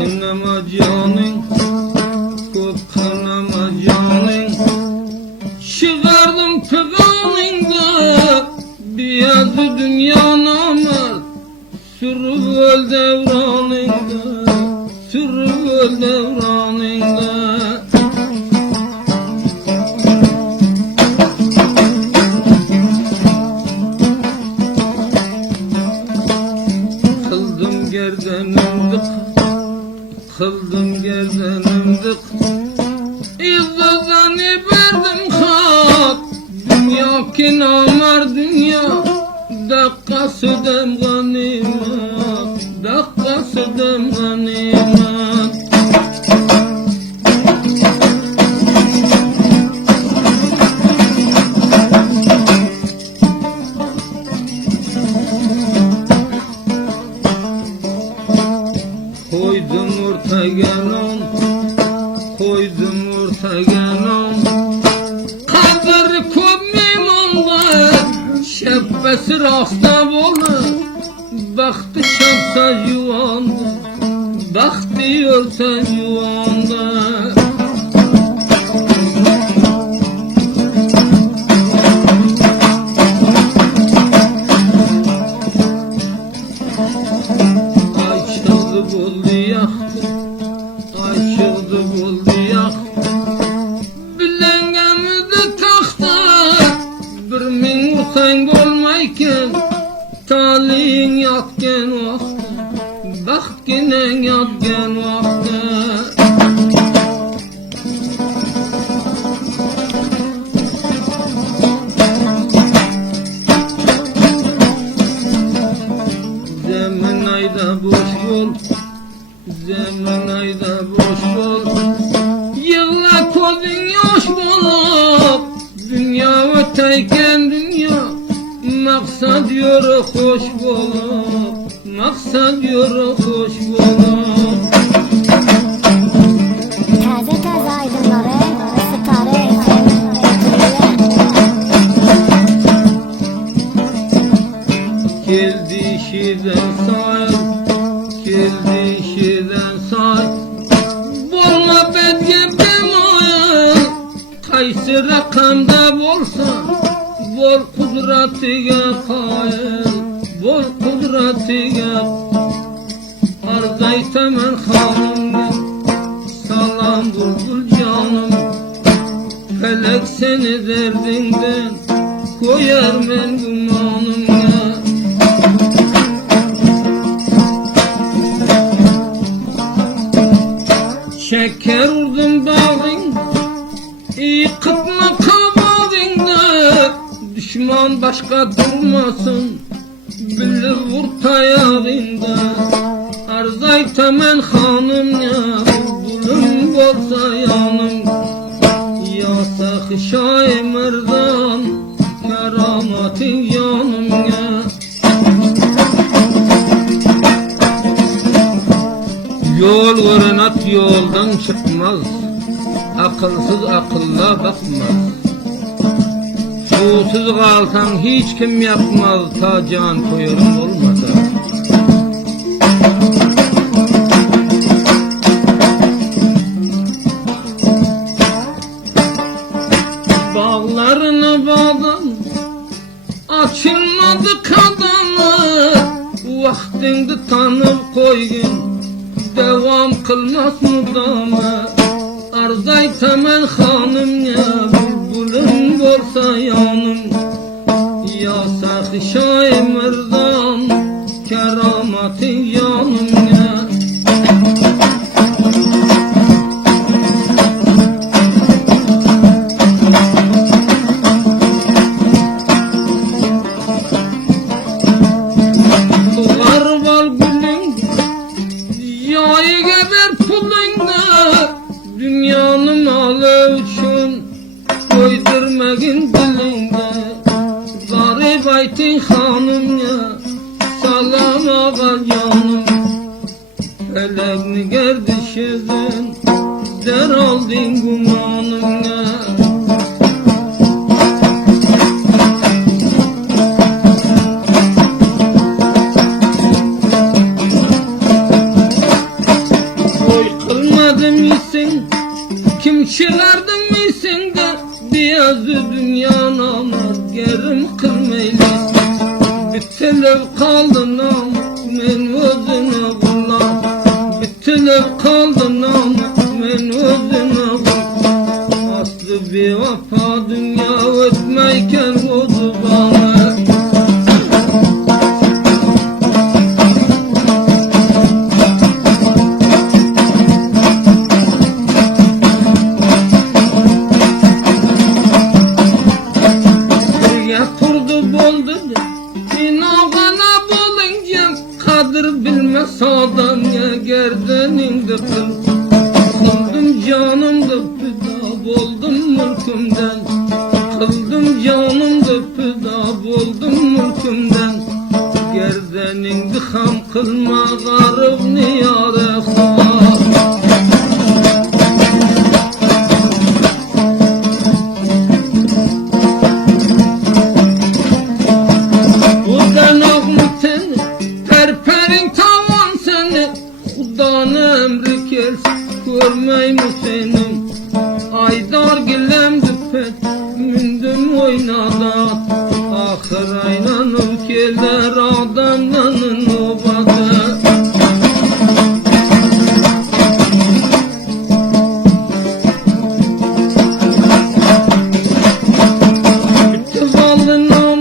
Kınama canın, kod kınama canın. Çıkardım tıkanında, beyazı dünya namaz. Sürüvöl devranında, sürüvöl devranında. Kıldım gerdanımdık, kıldım gerdanımdık. İzzazan iberdim hak, dünya ki namar dünya. Dakikası dem ganimet, dakikası dem ganimet. Koydum ortaya non, koydum ortaya non. Kadir koymayım onda, şebbesi rasta olur. Baktı şamsa yuvanda, baktı yorsa yuvanda. Ay çaldı buldu yaktı, ay çaldı buldu yaktı. Bilengemizi taktı, bir min usan olmayken. Talihin yatken vakti, baxt ginen yatken vakti. Zemin ayda boş yol, zemin ayda boş yol. Yığla kozun yaş bulup, dünya öteyken dünya. Maksad yürü hoş bulup, maksad yürü hoş bulup. Taze taze aydınları, Starı FM. Geldi şirden say, geldi şirden say. Bolma bedge bemoya, kaysı rakamda bolsa. Bol kudretiga qoyil, bol kudretiga. Arz aytaman xonimga, salom bulbul jonim. Felek seni derdingdan koyar men gumonimga. Şeker urdum bağingda, yıkıtma kabağingda. Düşman başka durmasın, bilir vur tayağında. Arz aytaman hanım ya, bulum bolsa yanım. Ya sahi şahi mırdan, keramatin yanımga. Yol öğrenat yoldan çıkmaz, akılsız akılla bakmaz. Susuz kalsan hiç kim yapmaz, ta can koyarım olmasa. Bağlarını bağdan, açılmadı kadını. Vaktinde tanıp koygun, devam kılmaz mudamı. Arz aytaman hanım ya, bulbulum bolsa yanım. Ya sahi şahi mırdan, keramatin yanım ya. Var val gülün, yayı geber pulunda. Dünyanın malı üçün, koydurmagin dilinde. Garip aytin hanım ya, salam ağa canım. Felekni gerdişedin, der aldın gumanımga. yerim kılmaylı. Bitilip kaldım nam men özüne kullan. Bitilip kaldım nam men özüne kullan. Aslı bir vapa dünya ötmeyken bozu bana. Bilmez adam ya gerdanimde kıl. Kıldım canımda fida oldum mülkümden. Kıldım canımda fida oldum mülkümden. Gerdanimde ham kılma garip niyare huva. Görmey mi senin Aydar gillem düpet Mündüm oynada Ahır aynanım keller adamlanın obada. Bitti balınam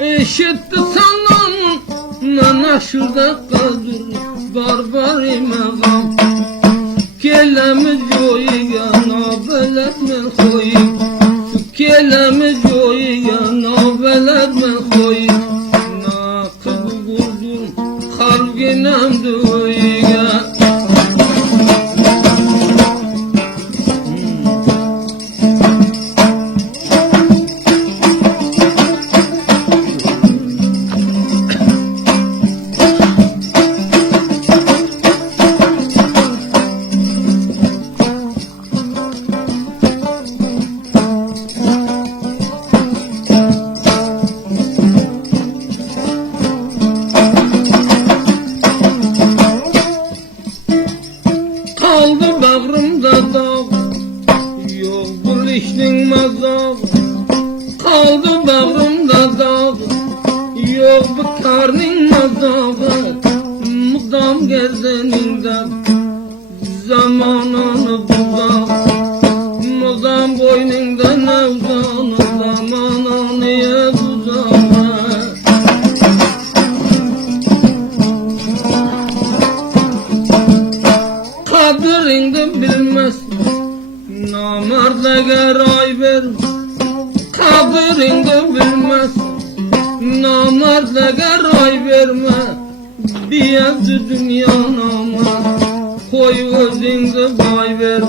eşitti sananım. Nana şurada kaldır barbar imagam. Kelemiz yoyga nobelet men koyim. Kelemiz yoyga nobelet men koyim. Nakıb gurdum kalbinem duyiga. Kaldı bağrımda dağ, yok bu işin mazal. Kaldı bağrımda dağ, yok bu karnın mazalı. Mudam gerdanından zamanını buzal. Mudam boynundan evzanı zamanını yazuzal. Kadirinde bilmez namertlere ray ver. Kadirinde bilmez namertlere ray verme. Biyazı dünya namaz koy özünde bay ver.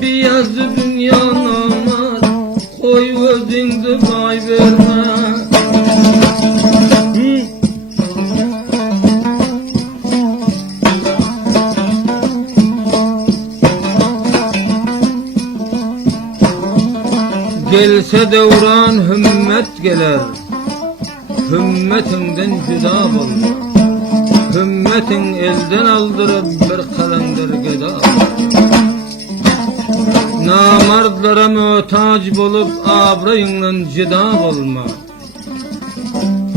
Biyazı dünya namaz koy özünde bay verme. Gelse devran hümmet gelir. Hümmetinden cüda bulma. Hümmetin elden aldırıp bir kalandır geda. Namardlara muhtaç bolup abrayınla cida bulma.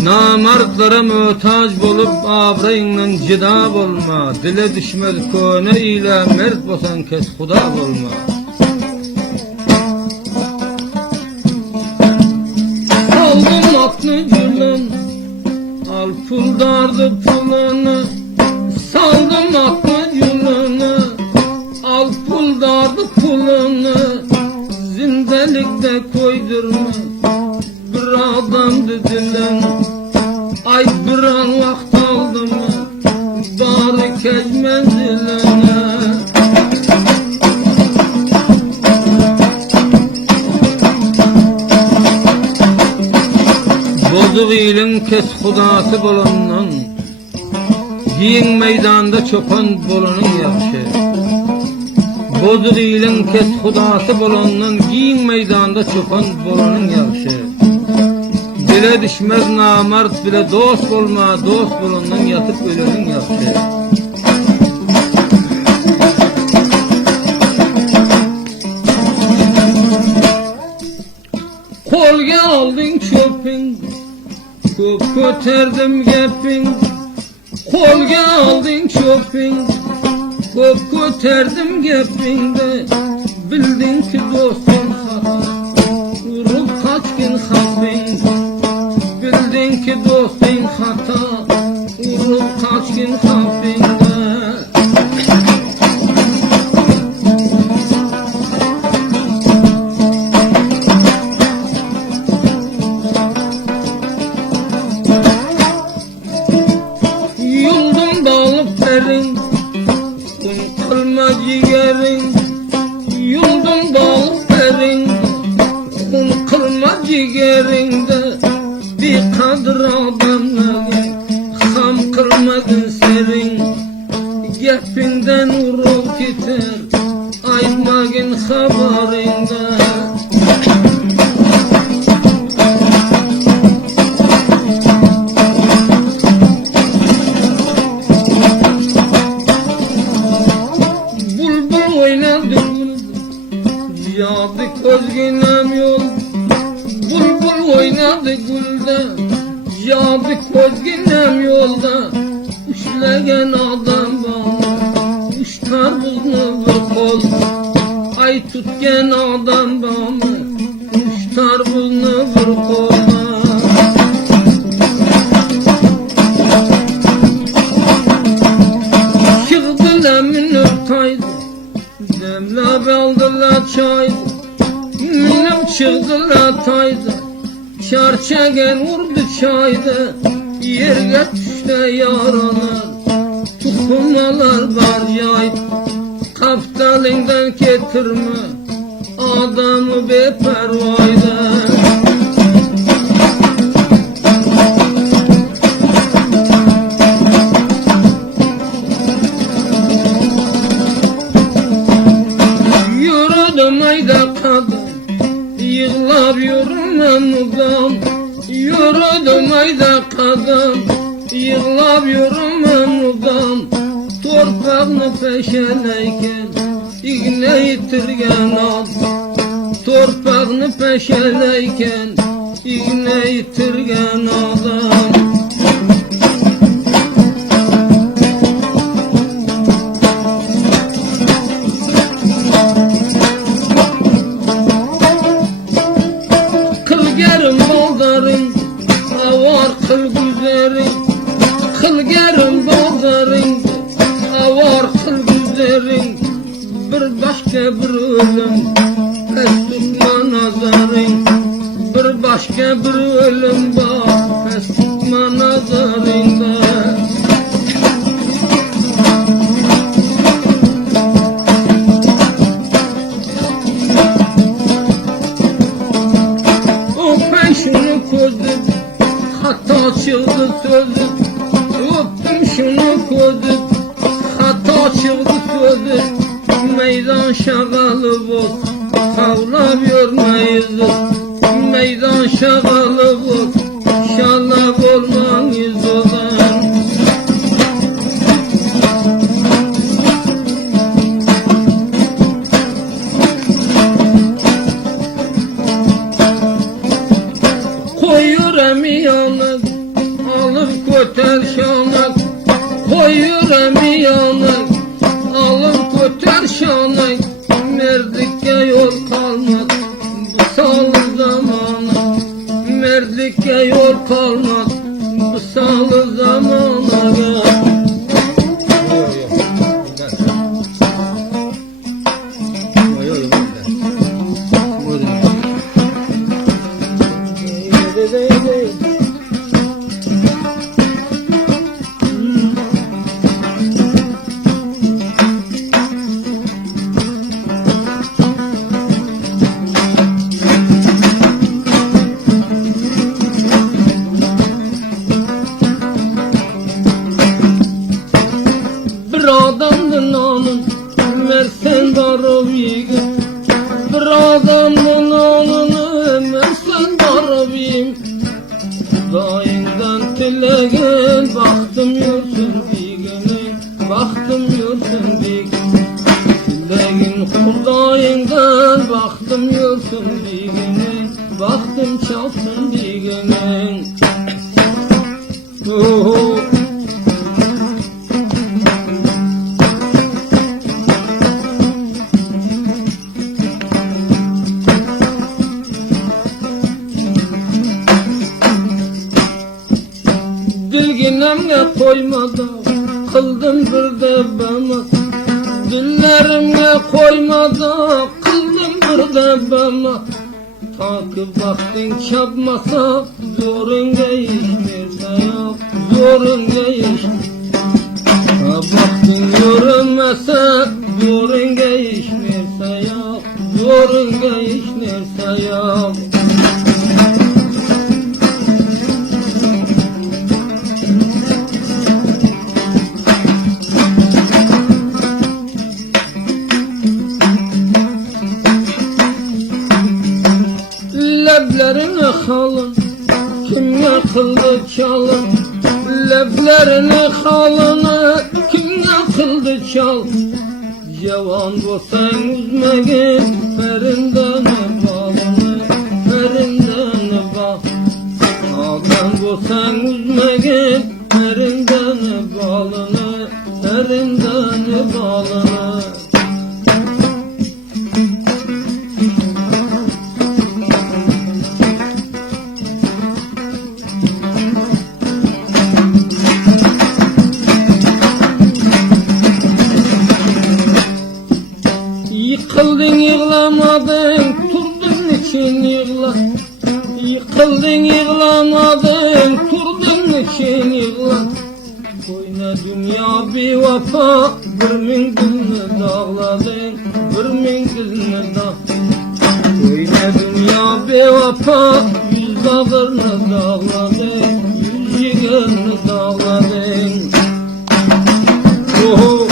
Namardlara muhtaç bolup abrayınla cida bulma. Dile düşmez kone ile mert bosan kes huda bulma. Aldım atlı cülün, al puldardı pulunu. Saldım atlı cülünü, al puldardı pulunu. Zindelikte koydurma, bir adamdı dilen. Ay bir an vakt aldı mı, bari kezmen dilene. Bozuk ilin kes hudası bolondan, yiyin meydanda çopan bolunun yakşı. Bozuk ilin kes hudası bolondan, yiyin meydanda çopan bolunun yakşı. Dile düşmez namart bile dost olma, dost bolondan yatıp ölünün yakşı. Kolga aldın gepin, köp köterdim gepin, kolga aldın çöpün. Köp köterdim gepinde, bildin ki dostum hata, vurup kaç gün hapin. Bildin ki dostum hata, vurup kaç gün hapinde. Yuldum balık derin, kılma ciğerin. Yuldum balık derin, kılma ciğerinde. Bir kadır adamları, ham kılmadın serin. Gepinden vurup gider, aytmagın haberinde. Yadı közginem yol, bulbul oynadı gülde. Yadı közginem yolda, üşlegen adam bana, üç tarbuzlu bir kol. Ay tutgen adam bana, üç tarbuzlu bir kolda. Çıktı lemin örtaydı, demlab aldılar çay. Minim çıktılar taydı, çarçagen vurdu çayda. Yerge düştü yaralar, tukumalar var yay. Kaptalinden getirme adamı bepervayda. Yürüdüm ayda kadın, yığlab yürümem ulan. Yürüdüm ayda kadın, yığlab yürümem ulan. Torpağını peşeleyken, iğne yitirgen adam. Torpağını peşeleyken, iğne yitirgen adam. Kılgerim boldarın, avar kıl güzerin. Kılgerim boldarın, avar kıl güzerin. Bir başka bir ölüm, pes tutma nazarın. Bir başka bir ölüm bak, pes tutma nazarında. Şunu koydum, hata çıktı sözüm. Öptüm şunu koydum, hata çıktı sözüm. Meydan şagalı boz, kavlab yormayız. Meydan şagalı boz, şallab olmayız olan. Yanık, alıp götür şanık. Koyuram yanık, alıp götür şanık. Merdik'e yol kalmadı bu salı zamana. Merdik'e yol kalmadı bu salı zamana. koymada kıldım bir de bana. Dillerime koymada kıldım bir de bana. Takip vaktin çapmasa zorun değişmirse yok, zorun değiş. Vaktin yürümese zorun değişmirse yok, zorun değişmirse yok. Leblerini halın, kim yakıldı çalın. Leblerini halını, kim yakıldı çal. Cevan olsan üzmegin, ferinden balını, ferinden bal. Adam olsan üzmegin, ferinden balını, ferinden balını. Yıkıldın yığlamadın, turdun için yığla. Yıkıldın yığlamadın, turdun için yığla. Koyna dünya bir vafa, bir min dilini dağladın, bir min dilini dağladın. Koyna dünya bir vafa, yüz bağırını dağladın, yüz yığını dağladın. Oh.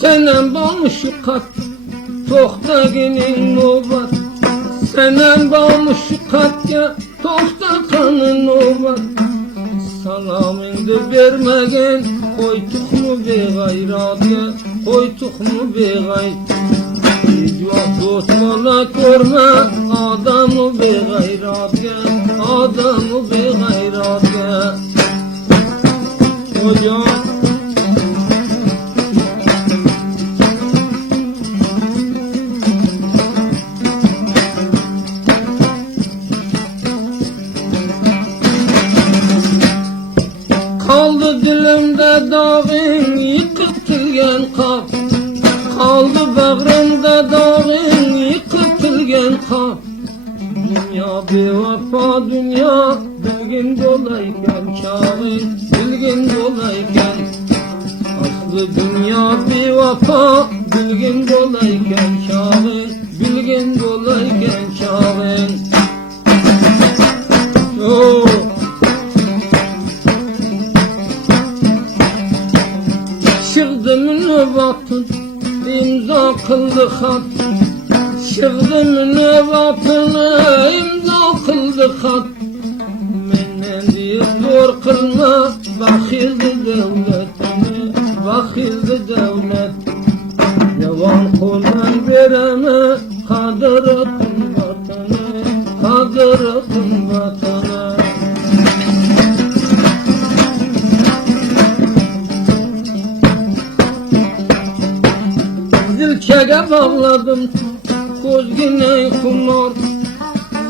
Senem balmış şu kat, tohta ginin nobat. Senem balmış şu kat ya, tohta kanın nobat. Salamını vermegen, koytuk mu be gayrat ya, koytuk mu be gayrat. Yok dost bana görme, adamı be gayrat ya, adamı be gayrat ya. Hocam. Kaldı dilimde dağın yıkıtılgen kap. Kaldı bağrımda dağın yıkıtılgen kap. Dünya bevafa dünya, bilgin dolayken çağın, bilgin dolayken. Aslı dünya bevafa, bilgin dolayken çağın, bilgin dolayken çağın. Oh. Çıktım nöbatın, imza kıldı hat. Çıktım nöbatını, imza kıldı hat. Menden diye zor kılma, bakildi devletini, bakildi devlet. Yavan koldan vereme, kader atın vatanı, kader atın vatanı. Zilçege bağladım, kozgine kumar.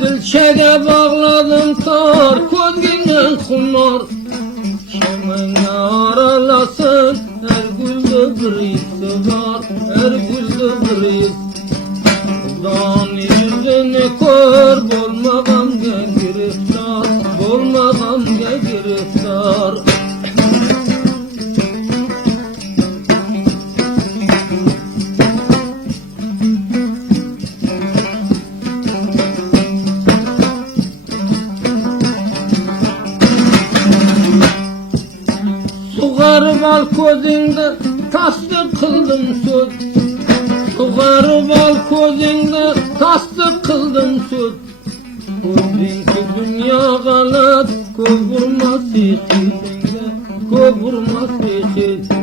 Zilçege bağladım tar, kozgine kumar. Kemene aralasın, her gülde bir isi var, her gülde bir is. Ulan yüzünü kör, bolmagam gel giriftar, bolmagam gel giriftar. Suğarıp al kozingde, tasdik kıldım söz. Suğarıp al kozingde, tasdik kıldım söz. Ko'rdingki dünya galat, ko'p urmas iqizingga, ko'p urmas iqiz.